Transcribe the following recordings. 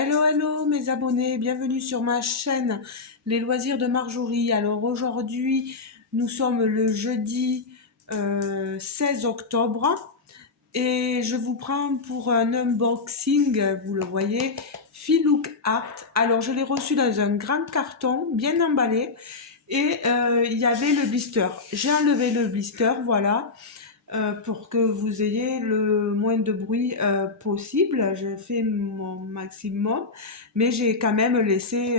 Hello, hello mes abonnés, bienvenue sur ma chaîne Les Loisirs de Marjorie. Alors aujourd'hui, nous sommes le jeudi 16 octobre et je vous prends pour un unboxing, vous le voyez, Filook Art. Alors je l'ai reçu dans un grand carton, bien emballé et il y avait le blister. J'ai enlevé le blister, voilà. Pour que vous ayez le moins de bruit possible. Je fais mon maximum, mais j'ai quand même laissé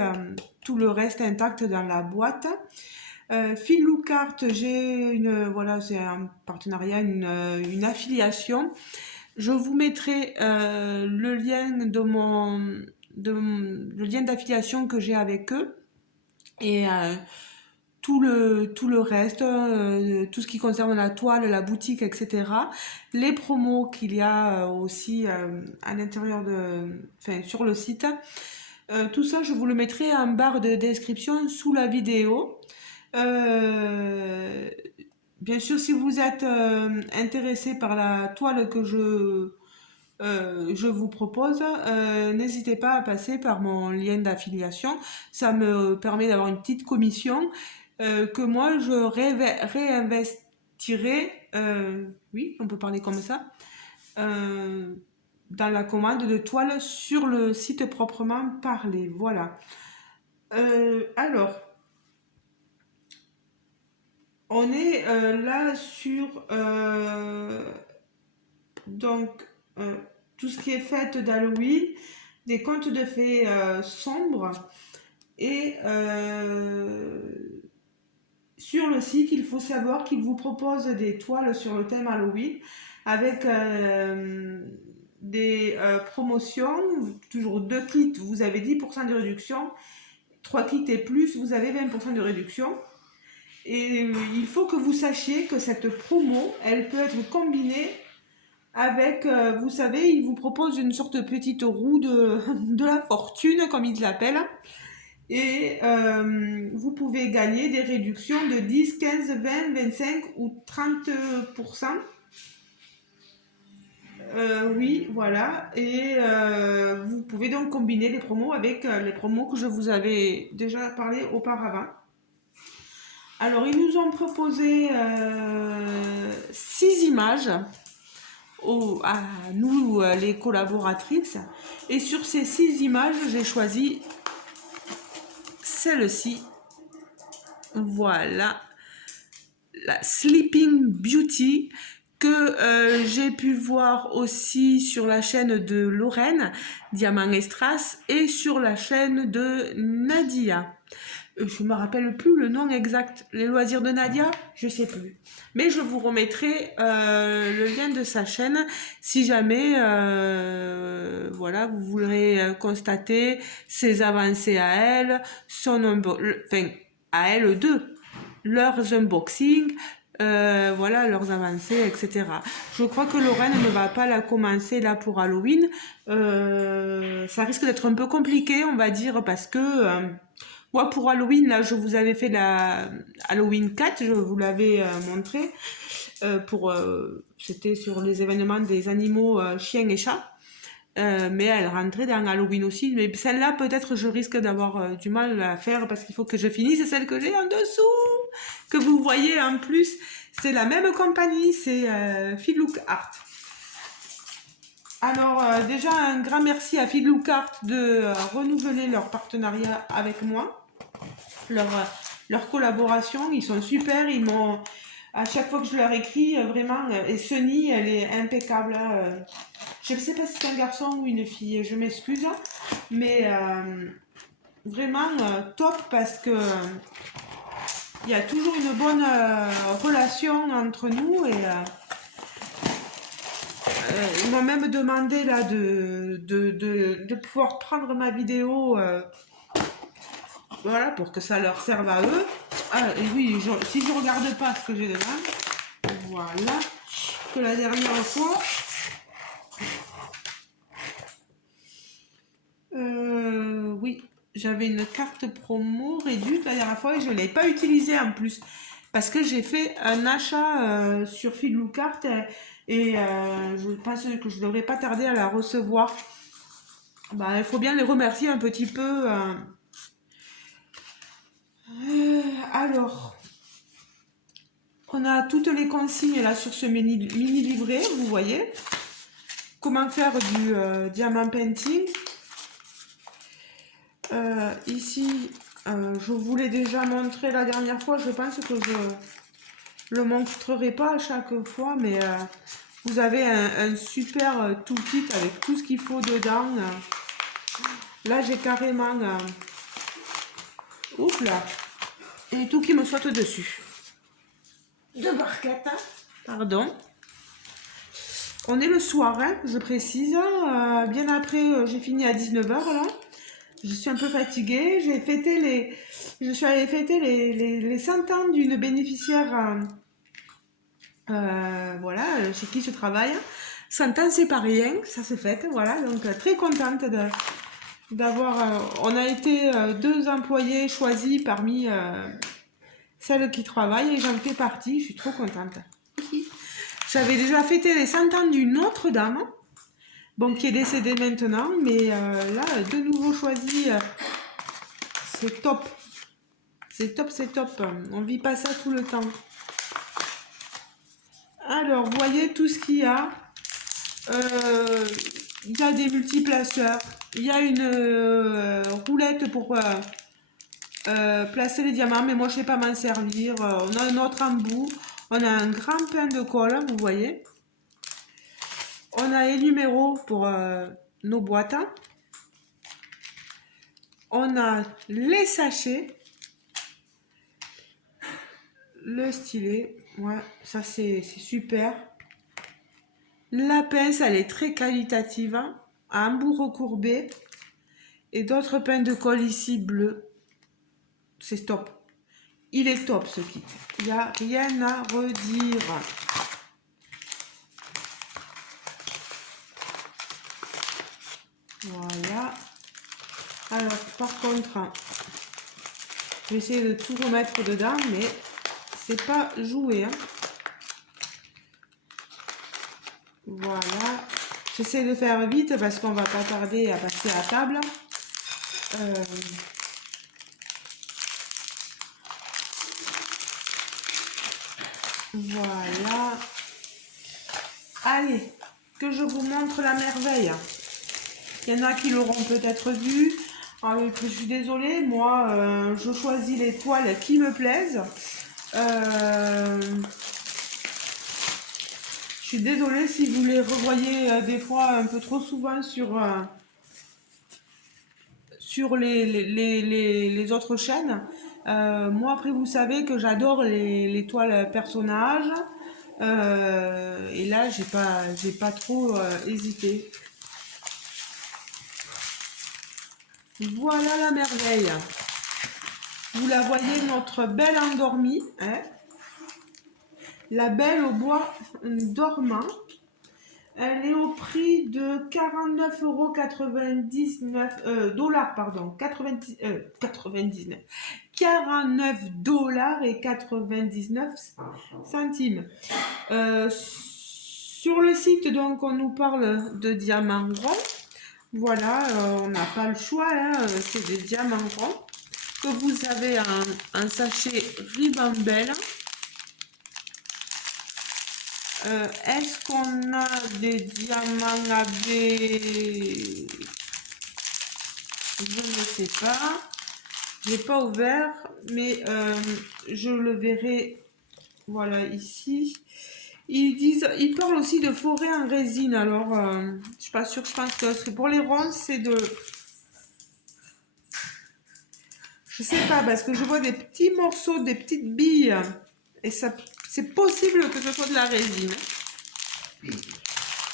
tout le reste intact dans la boîte. Filook Art, j'ai voilà, c'est un partenariat, une affiliation. Je vous mettrai le lien le lien d'affiliation que j'ai avec eux et tout le reste, tout ce qui concerne la toile, la boutique, etc. Les promos qu'il y a aussi à l'intérieur enfin, sur le site. Tout ça, je vous le mettrai en barre de description sous la vidéo. Euh, Bien sûr, si vous êtes intéressé par la toile que je vous propose, n'hésitez pas à passer par mon lien d'affiliation. Ça me permet d'avoir une petite commission que moi je réinvestirai, oui, on peut parler comme ça, euh, dans la commande de toiles sur le site proprement parlé. Voilà. Alors, on est là sur donc euh, tout ce qui est fête d'Halloween, des contes de fées sombres et sur le site, il faut savoir qu'il vous propose des toiles sur le thème Halloween avec des promotions, toujours 2 kits, vous avez 10% de réduction, 3 kits et plus, vous avez 20% de réduction. Et il faut que vous sachiez que cette promo, elle peut être combinée avec, vous savez, il vous propose une sorte de petite roue de la fortune, comme ils l'appellent. Et vous pouvez gagner des réductions de 10, 15, 20, 25 ou 30%. Oui, voilà. Et vous pouvez donc combiner les promos avec les promos que je vous avais déjà parlé auparavant. Alors, ils nous ont proposé 6 images à nous, les collaboratrices. Et sur ces 6 images, j'ai choisi celle-ci. Voilà. La Sleeping Beauty que j'ai pu voir aussi sur la chaîne de Lorraine, Diamant Estras, et sur la chaîne de Nadia. Je ne me rappelle plus le nom exact. Les loisirs de Nadia, je ne sais plus. Mais je vous remettrai le lien de sa chaîne si jamais voilà, vous voudrez constater ses avancées à elle, enfin, à elle deux, leurs unboxings, voilà, leurs avancées, etc. Je crois que Lorraine ne va pas la commencer là pour Halloween. Ça risque d'être un peu compliqué, on va dire, parce que moi, pour Halloween, là, je vous avais fait la Halloween 4, je vous l'avais montré. C'était sur les événements des animaux chiens et chats. Mais elle rentrait dans Halloween aussi. Mais celle-là, peut-être, je risque d'avoir du mal à faire parce qu'il faut que je finisse celle que j'ai en dessous, que vous voyez en plus. C'est la même compagnie, c'est Filook Art. Alors, déjà, un grand merci à Filook Art de renouveler leur partenariat avec moi, leur collaboration. Ils sont super, ils m'ont... À chaque fois que je leur écris, vraiment, et Sunny, elle est impeccable. Je ne sais pas si c'est un garçon ou une fille, je m'excuse, mais vraiment top parce que il y a toujours une bonne relation entre nous et ils m'ont même demandé là de pouvoir prendre ma vidéo voilà, pour que ça leur serve à eux. Ah, et oui, si je regarde pas ce que j'ai dedans, voilà, que la dernière fois. Oui, j'avais une carte promo réduite la dernière fois et je ne l'ai pas utilisée en plus. Parce que j'ai fait un achat sur Filook Art et je pense que je ne devrais pas tarder à la recevoir. bah, il faut bien les remercier un petit peu. Alors, on a toutes les consignes là sur ce mini livret, vous voyez. Comment faire du diamant painting. Ici, je vous l'ai déjà montré la dernière fois. Je pense que je le montrerai pas à chaque fois, mais vous avez un super toolkit avec tout ce qu'il faut dedans. Là, j'ai carrément oups là, et tout qui me saute dessus. Deux barquettes, hein. Pardon. On est le soir, hein, je précise. Bien après, j'ai fini à 19h là. Je suis un peu fatiguée. Je suis allée fêter les 100 ans d'une bénéficiaire, voilà, chez qui je travaille. 100 ans, c'est pas rien, ça se fête, voilà. Donc, très contente d'avoir. On a été deux employés choisis parmi celles qui travaillent et j'en fais partie. Je suis trop contente. J'avais déjà fêté les 100 ans d'une autre dame, bon, qui est décédée maintenant, mais là, de nouveau choisi, c'est top. C'est top, c'est top. On vit pas ça tout le temps. Alors, vous voyez tout ce qu'il y a. Il y a des multiplaceurs. Il y a une roulette pour placer les diamants, mais moi je ne sais pas m'en servir. On a un autre embout. On a un grand pain de colle, vous voyez. On a les numéros pour nos boîtes. On a les sachets. Le stylet. Ouais, ça c'est super. La pince, elle est très qualitative, hein, à embout recourbé. Et d'autres pains de colle ici bleu. C'est top. Il est top ce kit. Il n'y a rien à redire. Voilà. Alors, par contre, je vais essayer de tout remettre dedans, mais c'est pas joué, hein. Voilà. J'essaie de faire vite parce qu'on va pas tarder à passer à table. Voilà. Allez, que je vous montre la merveille. Il y en a qui l'auront peut-être vu. Je suis désolée, moi, je choisis les toiles qui me plaisent. Je suis désolée si vous les revoyez des fois un peu trop souvent sur les autres chaînes. Moi, après, vous savez que j'adore les toiles personnages. Et là, j'ai pas trop hésité. Voilà la merveille. Vous la voyez, notre belle endormie, hein, la belle au bois dormant. Elle est au prix de 49,99 dollars, pardon, 99, 49 dollars et 99 centimes. Sur le site, donc, on nous parle de diamants ronds. Voilà, on n'a pas le choix, hein, c'est des diamants ronds. Que vous avez un sachet ribambelle. Est-ce qu'on a des diamants AB? Je ne sais pas. Je n'ai pas ouvert, mais je le verrai. Voilà, ici. Ils parlent aussi de forêt en résine. Alors, je ne suis pas sûre. Je pense que pour les ronds, c'est de... Je sais pas, parce que je vois des petits morceaux, des petites billes. Et ça, c'est possible que ce soit de la résine.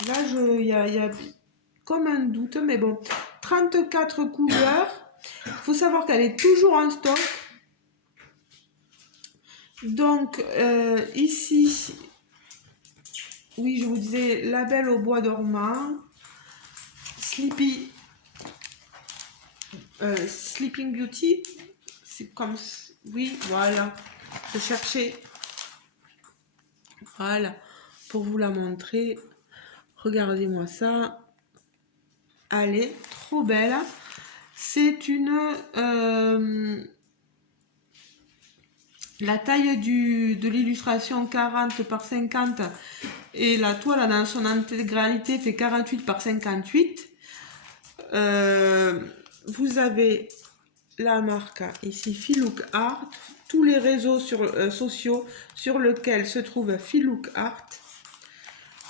Là, il y a comme un doute, mais bon. 34 couleurs. Il faut savoir qu'elle est toujours en stock. Donc, ici, oui, je vous disais, la belle au bois dormant. Sleeping Beauty. C'est comme... Oui, voilà. Je cherchais. Voilà. Pour vous la montrer. Regardez-moi ça. Allez, trop belle. C'est une... la taille de l'illustration 40 par 50 et la toile dans son intégralité fait 48 par 58. Vous avez la marque ici Filook Art, tous les réseaux sociaux sur lesquels se trouve Filook Art.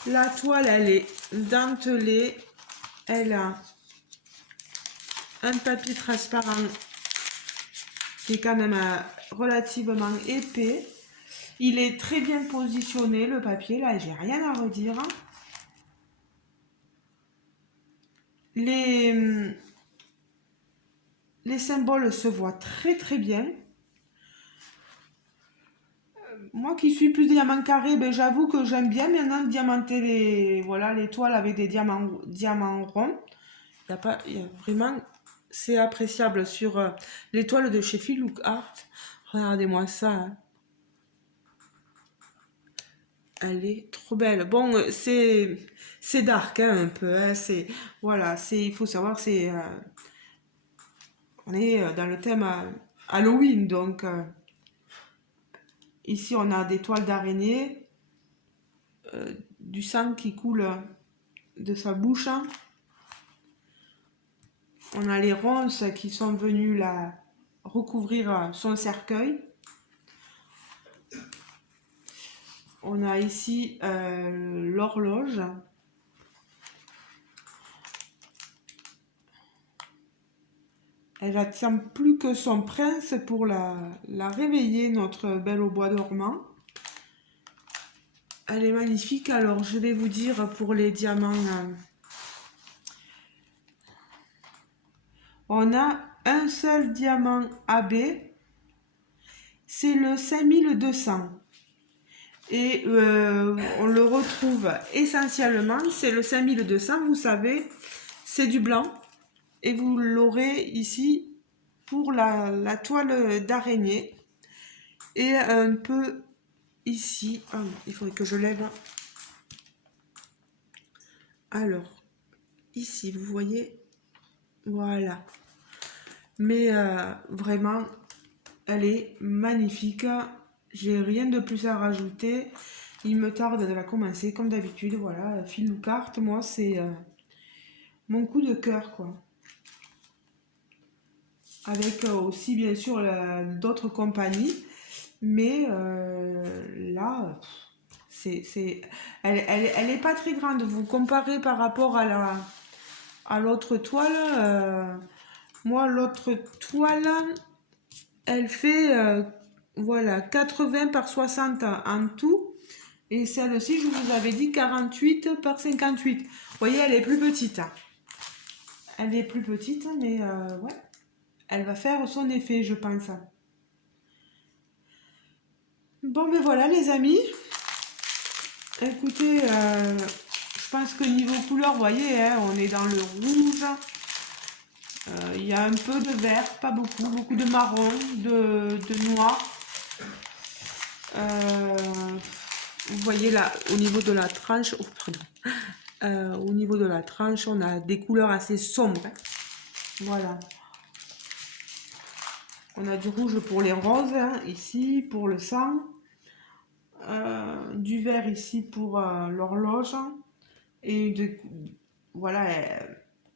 La toile, elle est dentelée, elle a un papier transparent qui est quand même relativement épais. Il est très bien positionné, le papier, là, j'ai rien à redire. Les symboles se voient très très bien. Moi qui suis plus diamant carré, ben, j'avoue que j'aime bien maintenant diamanter les toiles avec des diamants ronds. Vraiment, c'est appréciable sur les toiles de chez Filook Art. Regardez-moi ça. Hein. Elle est trop belle. Bon, c'est dark hein, un peu. Hein, voilà, il faut savoir, on est dans le thème Halloween, donc ici on a des toiles d'araignée, du sang qui coule de sa bouche. On a les ronces qui sont venues là recouvrir son cercueil. On a ici l'horloge. Elle attend plus que son prince pour la réveiller, notre belle au bois dormant. Elle est magnifique. Alors, je vais vous dire pour les diamants. On a un seul diamant AB. C'est le 5200. Et on le retrouve essentiellement, c'est le 5200, vous savez, c'est du blanc. Et vous l'aurez ici pour la toile d'araignée. Et un peu ici, il faudrait que je lève. Alors, ici, vous voyez, voilà. Mais vraiment, elle est magnifique. J'ai rien de plus à rajouter. Il me tarde de la commencer, comme d'habitude. Voilà, Filook Art, moi, c'est mon coup de cœur, quoi. Avec aussi, bien sûr, d'autres compagnies. Mais là, elle est pas très grande. Vous comparez par rapport à l'autre toile. Moi, l'autre toile, elle fait voilà, 80 par 60 en tout. Et celle-ci, je vous avais dit 48 par 58. Vous voyez, elle est plus petite. Elle est plus petite, mais ouais, elle va faire son effet, je pense. Bon, ben voilà, les amis. Écoutez, je pense que niveau couleur, vous voyez, hein, on est dans le rouge. Il y a un peu de vert, pas beaucoup, beaucoup de marron, de noir. Vous voyez là, au niveau de la tranche, oh, pardon. Au niveau de la tranche, on a des couleurs assez sombres. Hein. Voilà. On a du rouge pour les roses, hein, ici, pour le sang. Du vert ici pour l'horloge. Et voilà,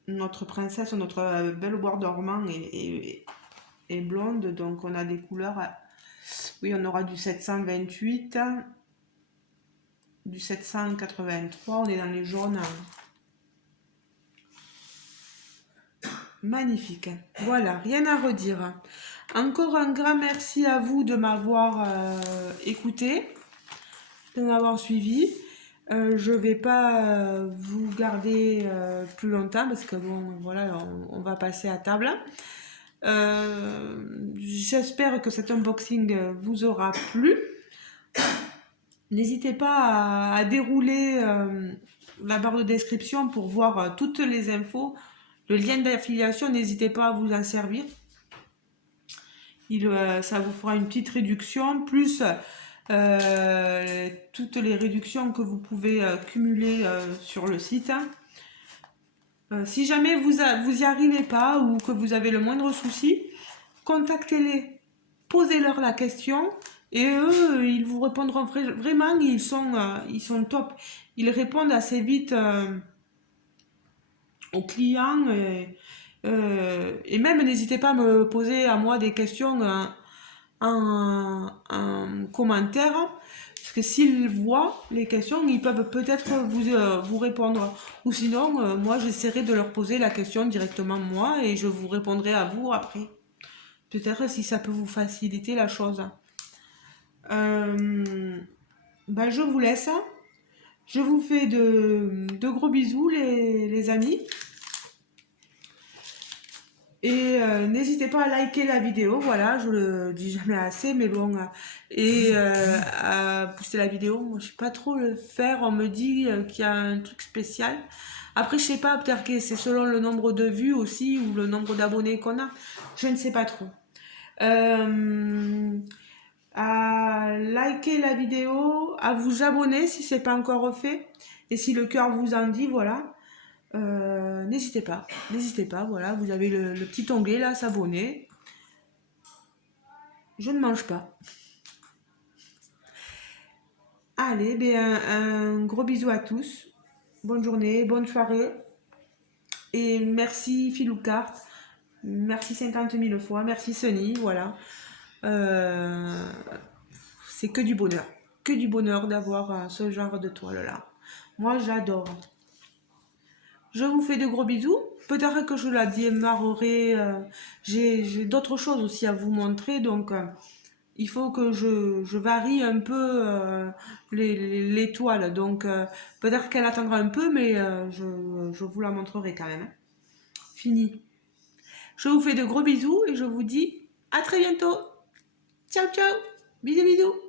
notre princesse, notre belle au bois dormant est blonde. Donc on a des couleurs. Oui, on aura du 728, du 783. On est dans les jaunes. Magnifique. Voilà, rien à redire. Encore un grand merci à vous de m'avoir écouté, de m'avoir suivi. Je vais pas vous garder plus longtemps parce que bon, voilà, on va passer à table. J'espère que cet unboxing vous aura plu. N'hésitez pas à dérouler la barre de description pour voir toutes les infos. Le lien d'affiliation, n'hésitez pas à vous en servir. Ça vous fera une petite réduction, plus toutes les réductions que vous pouvez cumuler sur le site. Si jamais vous y arrivez pas ou que vous avez le moindre souci, contactez-les, posez-leur la question et eux, ils vous répondront vraiment, ils sont top. Ils répondent assez vite aux clients et même n'hésitez pas à me poser à moi des questions en commentaire. Parce que s'ils voient les questions, ils peuvent peut-être vous répondre. Ou sinon, moi, j'essaierai de leur poser la question directement moi et je vous répondrai à vous après. Peut-être si ça peut vous faciliter la chose. Ben, je vous laisse. Je vous fais de gros bisous, les amis. Et n'hésitez pas à liker la vidéo, voilà, je le dis jamais assez, mais bon, et à pousser la vidéo. Moi, je sais pas trop le faire, on me dit qu'il y a un truc spécial. Après, je sais pas, peut-être que c'est selon le nombre de vues aussi, ou le nombre d'abonnés qu'on a, je ne sais pas trop. À liker la vidéo, à vous abonner si c'est pas encore fait, et si le cœur vous en dit, voilà. N'hésitez pas, voilà, vous avez le petit onglet là, s'abonner. Je ne mange pas. Allez, ben, un gros bisou à tous. Bonne journée, bonne soirée. Et merci Filoucart. Merci 50 000 fois. Merci Sunny, voilà. Euh, c'est que du bonheur. Que du bonheur d'avoir ce genre de toile là. Moi, j'adore. Je vous fais de gros bisous. Peut-être que je la démarrerai. J'ai d'autres choses aussi à vous montrer. Donc, il faut que je varie un peu les toiles. Donc, peut-être qu'elle attendra un peu, mais je vous la montrerai quand même. Fini. Je vous fais de gros bisous et je vous dis à très bientôt. Ciao, ciao. Bisous, bisous.